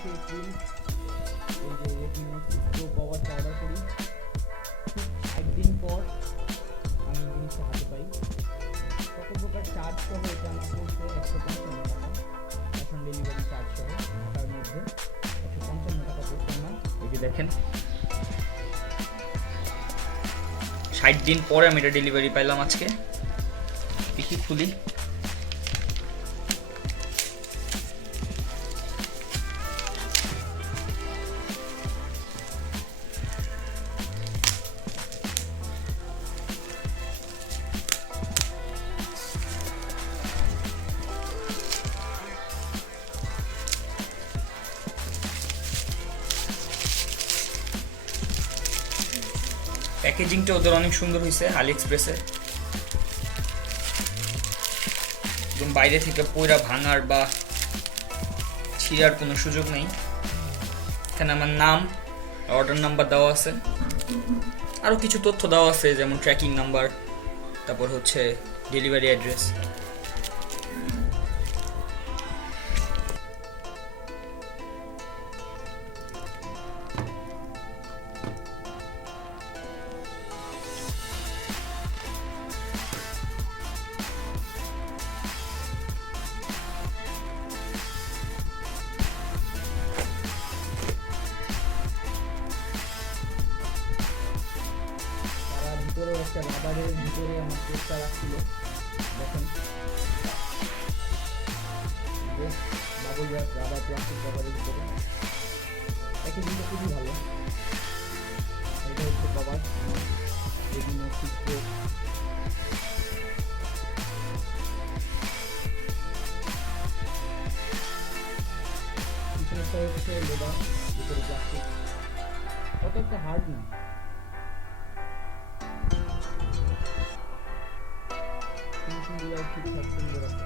সেই এপ্রিল এই যে রেডমি নোট 6 প্রো পাওয়ারটা অর্ডার করি, একদিন পর আমি জিনিসটা হাতে পাই। সকল প্রকার চার্জ সহ এটা আমার পড়ছে 155 টাকা, ক্যাশ অন ডেলিভারি চার্জ সহ ঢাকার মধ্যে 155 টাকা পড়ছে আমার। এই যে দেখেন 60 দিন পরে আমি এটা ডেলিভারি পাইলাম আজকে। দেখি খুলি, প্যাকেজিংটা ওদের অনেক সুন্দর হয়েছে AliExpress-এ, একদম বাইরে থেকে পয়রা ভাঙার বা ছিঁড়ার কোনো সুযোগ নেই। এখানে আমার নাম, অর্ডার নাম্বার দেওয়া আছে, আরও কিছু তথ্য দেওয়া আছে যেমন ট্র্যাকিং নাম্বার, তারপর হচ্ছে ডেলিভারি অ্যাড্রেস। ভিতরে একটা রাবারের ভিতরে আমার কেসটা রাখছিল, দেখেন বাবুল র্যাপ রাবার, প্লাস্টিক রাবারের ভিতরে। প্যাকেজিংটা খুবই ভালো। এটা হচ্ছে কভার রেডমি নোট 6 প্রো। পিছনেরটা হচ্ছে লেদার, ভিতরে প্লাস্টিক, অত একটা হার্ড না। ঠিকঠাক সুন্দর আছে।